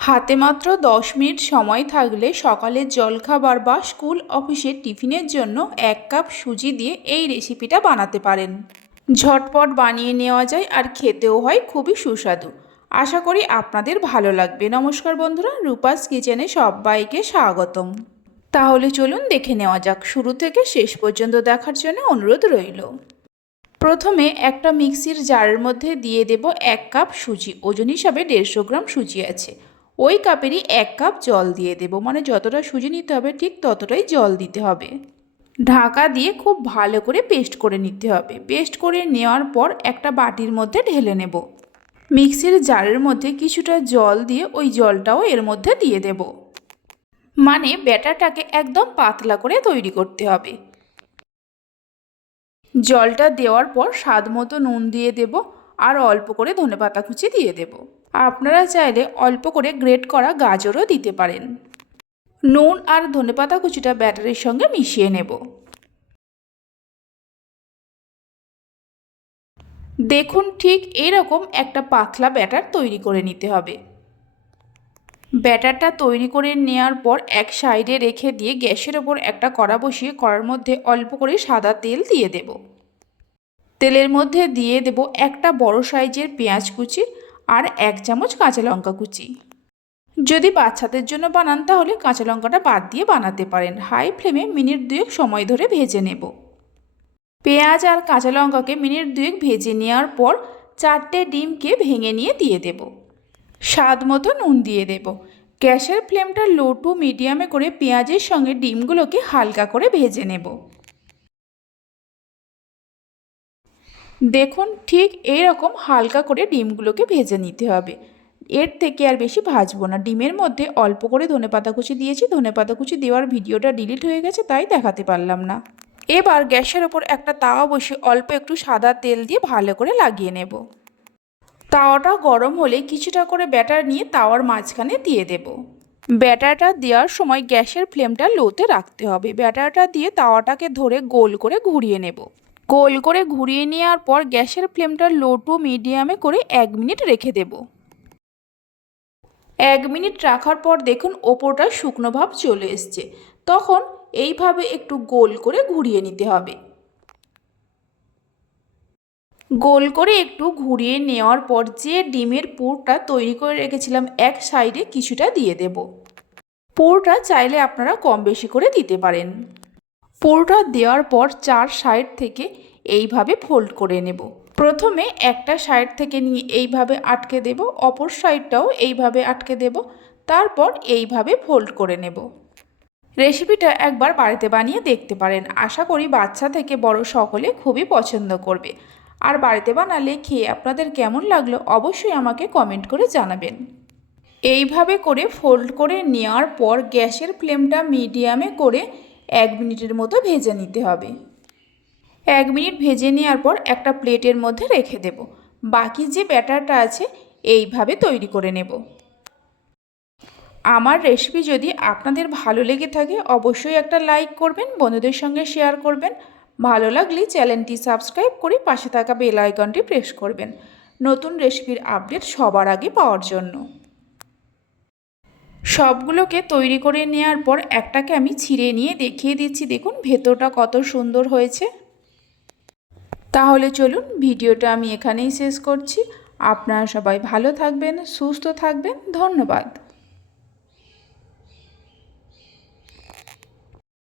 হাতে মাত্র দশ মিনিট সময় থাকলে সকালের জলখাবার বা স্কুল অফিসের টিফিনের জন্য এক কাপ সুজি দিয়ে এই রেসিপিটা বানাতে পারেন। ঝটপট বানিয়ে নেওয়া যায় আর খেতেও হয় খুবই সুস্বাদু। আশা করি আপনাদের ভালো লাগবে। নমস্কার বন্ধুরা, রূপাস কিচেনে সবাইকে স্বাগতম। তাহলে চলুন দেখে নেওয়া যাক। শুরু থেকে শেষ পর্যন্ত দেখার জন্য অনুরোধ রইল। প্রথমে একটা মিক্সির জারের মধ্যে দিয়ে দেব এক কাপ সুজি। ওজন হিসাবে দেড়শো গ্রাম সুজি আছে। ওই কাপেরই এক কাপ জল দিয়ে দেব। মানে যতটা সুজি নিতে হবে, ঠিক ততটাই জল দিতে হবে। ঢাকা দিয়ে খুব ভালো করে পেস্ট করে নিতে হবে। পেস্ট করে নেওয়ার পর একটা বাটির মধ্যে ঢেলে নেব। মিক্সির জারের মধ্যে কিছুটা জল দিয়ে ওই জলটাও এর মধ্যে দিয়ে দেব। মানে ব্যাটারটাকে একদম পাতলা করে তৈরি করতে হবে। জলটা দেওয়ার পর স্বাদ মতো নুন দিয়ে দেব আর অল্প করে ধনেপাতা কুচি দিয়ে দেব। আপনারা চাইলে অল্প করে গ্রেট করা গাজরও দিতে পারেন। নুন আর ধনেপাতা কুচিটা ব্যাটারের সঙ্গে মিশিয়ে নেব। দেখুন ঠিক এরকম একটা পাতলা ব্যাটার তৈরি করে নিতে হবে। ব্যাটারটা তৈরি করে নেওয়ার পর এক সাইডে রেখে দিয়ে গ্যাসের ওপর একটা কড়া বসিয়ে কড়ার মধ্যে অল্প করে সাদা তেল দিয়ে দেব। তেলের মধ্যে দিয়ে দেব একটা বড় সাইজের পেঁয়াজ কুচি আর এক চামচ কাঁচা লঙ্কা কুচি। যদি বাচ্চাদের জন্য বানান, তাহলে কাঁচা লঙ্কাটা বাদ দিয়ে বানাতে পারেন। হাই ফ্লেমে মিনিট দুয়েক সময় ধরে ভেজে নেব। পেঁয়াজ আর কাঁচা লঙ্কাকে মিনিট দুয়েক ভেজে নেওয়ার পর চারটে ডিমকে ভেঙে নিয়ে দিয়ে দেব। স্বাদ মতো নুন দিয়ে দেব। গ্যাসের ফ্লেমটা লো টু মিডিয়ামে করে পেঁয়াজের সঙ্গে ডিমগুলোকে হালকা করে ভেজে নেব। দেখুন, ঠিক এইরকম হালকা করে ডিমগুলোকে ভেজে নিতে হবে। এর থেকে আর বেশি ভাজবো না। ডিমের মধ্যে অল্প করে ধনেপাতা কুচি দিয়েছি। ধনেপাতা কুচি দেওয়ার ভিডিওটা ডিলিট হয়ে গেছে, তাই দেখাতে পারলাম না। এবার গ্যাসের ওপর একটা তাওয়া বসে অল্প একটু সাদা তেল দিয়ে ভালো করে লাগিয়ে নেব। তাওয়াটা গরম হলে কিছুটা করে ব্যাটার নিয়ে তাওয়ার মাঝখানে দিয়ে দেব। ব্যাটারটা দেওয়ার সময় গ্যাসের ফ্লেমটা লোতে রাখতে হবে। ব্যাটারটা দিয়ে তাওয়াটাকে ধরে গোল করে ঘুরিয়ে নেব। গোল করে ঘুরিয়ে নেওয়ার পর গ্যাসের ফ্লেমটা লো টু মিডিয়ামে করে এক মিনিট রেখে দেব। এক মিনিট রাখার পর দেখুন ওপরটা শুকনো ভাব চলে এসছে। তখন এইভাবে একটু গোল করে ঘুরিয়ে নিতে হবে। গোল করে একটু ঘুরিয়ে নেওয়ার পর যে ডিমের পুরটা তৈরি করে রেখেছিলাম এক সাইডে কিছুটা দিয়ে দেব। পুরটা চাইলে আপনারা কম বেশি করে দিতে পারেন। পুরটা দেওয়ার পর চার সাইড থেকে এইভাবে ফোল্ড করে নেব। প্রথমে একটা সাইড থেকে নিয়ে এইভাবে আটকে দেব, অপর সাইডটাও এইভাবে আটকে দেব, তারপর এইভাবে ফোল্ড করে নেব। রেসিপিটা একবার বাড়িতে বানিয়ে দেখতে পারেন। আশা করি বাচ্চা থেকে বড় সকলে খুবই পছন্দ করবে। আর বাড়িতে বানালে খেয়ে আপনাদের কেমন লাগল অবশ্যই আমাকে কমেন্ট করে জানাবেন। এইভাবে করে ফোল্ড করে নেওয়ার পর গ্যাসের ফ্লেমটা মিডিয়ামে করে এক মিনিটের মতো ভেজে নিতে হবে। এক মিনিট ভেজে নেওয়ার পর একটা প্লেটের মধ্যে রেখে দেব। বাকি যে ব্যাটারটা আছে, এইভাবে তৈরি করে নেব। আমার রেসিপি যদি আপনাদের ভালো লেগে থাকে, অবশ্যই একটা লাইক করবেন, বন্ধুদের সঙ্গে শেয়ার করবেন। ভালো লাগলে চ্যানেলটি সাবস্ক্রাইব করে পাশে থাকা বেল আইকনটি প্রেস করবেন। নতুন রেসিপির আপডেট সবার আগে পাওয়ার জন্য। সবগুলোকে তৈরি করে নেওয়ার পর একটাকে আমি ছিঁড়ে নিয়ে দেখিয়ে দিচ্ছি। দেখুন, ভেতরটা কত সুন্দর হয়েছে। তাহলে চলুন, ভিডিওটা আমি এখানেই শেষ করছি। আপনারা সবাই ভালো থাকবেন, সুস্থ থাকবেন। ধন্যবাদ।